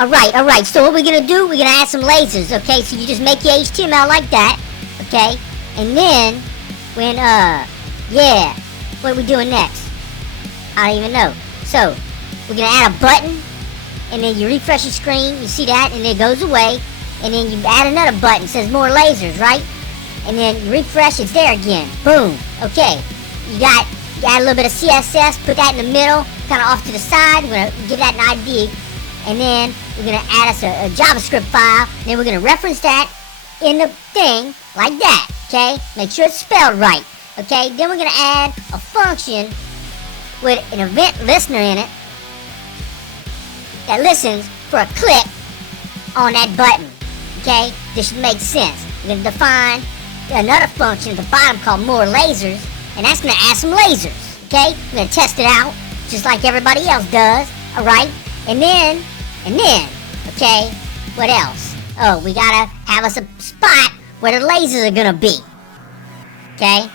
Alright, so what we're gonna do, we're gonna add some lasers, okay? So you just make your HTML like that, okay? And then, when, yeah, what are we doing next? I don't even know. So, we're gonna add a button, and then you refresh your screen, you see that, and it goes away, and then you add another button, it says more lasers, right? And then you refresh, it's there again, boom, okay. You add a little bit of CSS, put that in the middle, kind of off to the side, we're gonna give that an ID. And then we're going to add us a JavaScript file. And then we're going to reference that in the thing like that. Okay? Make sure it's spelled right. Okay? Then we're going to add a function with an event listener in it that listens for a click on that button. Okay? This should make sense. We're going to define another function at the bottom called more lasers. And that's going to add some lasers. Okay? We're going to test it out just like everybody else does. Alright? And then, okay, what else? Oh, we gotta have us a spot where the lasers are gonna be. Okay?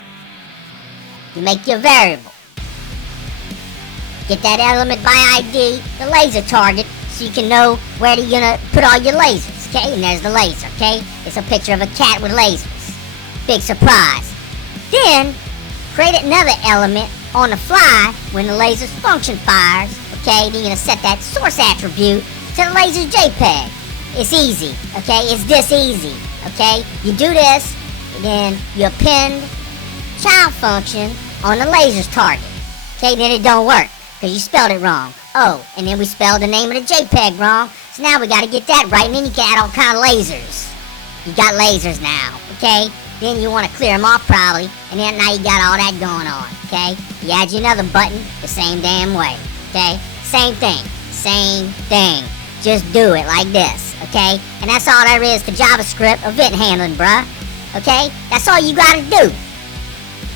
You make your variable. Get that element by ID, the laser target, so you can know where you're gonna put all your lasers. Okay? And there's the laser, okay? It's a picture of a cat with lasers. Big surprise. Then, create another element on the fly when the laser's function fires. Okay, then you're gonna set that source attribute to the laser's JPEG. It's easy, okay? It's this easy, okay? You do this, and then you append child function on the laser's target. Okay, then it don't work, because you spelled it wrong. Oh, and then we spelled the name of the JPEG wrong, so now we gotta get that right, and then you can add all kind of lasers. You got lasers now, okay? Then you want to clear them off probably, and then now you got all that going on, okay? You add you another button the same damn way, okay? Same thing. Just do it like this, okay? And that's all there is to JavaScript event handling, bruh. Okay? That's all you gotta do.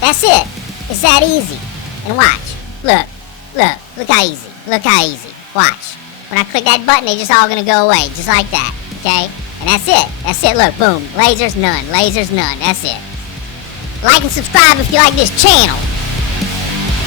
That's it. It's that easy. And watch. Look how easy. Watch. When I click that button, they're just all gonna go away, just like that, okay? And that's it. Look, boom. Lasers, none. That's it. Like and subscribe if you like this channel.